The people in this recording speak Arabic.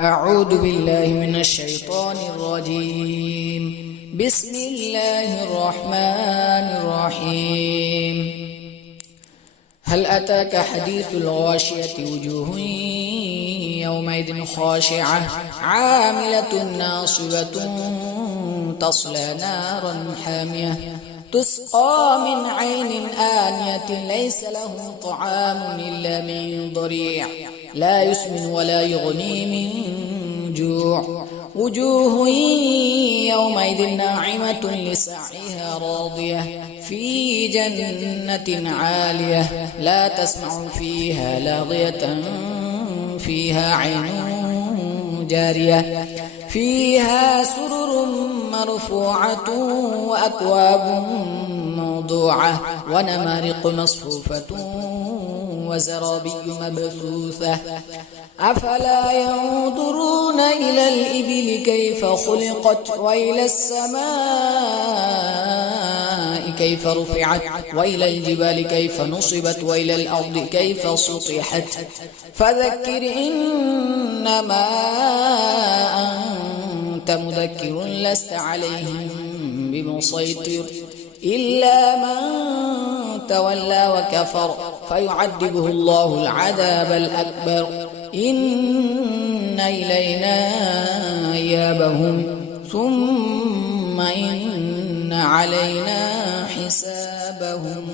أعوذ بالله من الشيطان الرجيم. بسم الله الرحمن الرحيم. هل أتاك حديث الغاشية؟ وجوه يومئذ خاشعة عاملة ناصبة تصلى نارا حامية تسقى من عين آنية ليس له طعام إلا من ضريع لا يسمن ولا يغني من جوع. وجوه يومئذ ناعمة لسعيها راضية في جنة عالية لا تسمع فيها لاغية فيها عين جارية فيها سرر مرفوعة وأكواب موضوعة ونمارق مصفوفة وزرابي مبثوثة. أفلا ينظرون إلى الإبل كيف خلقت وإلى السماء كيف رفعت وإلى الجبال كيف نصبت وإلى الأرض كيف سطحت. فذكر إنما أنت مذكر لست عليهم بمسيطر إلا من تولى وكفر فيعذبه الله العذاب الأكبر. إن إلينا إيابهم ثم إن علينا حسابهم.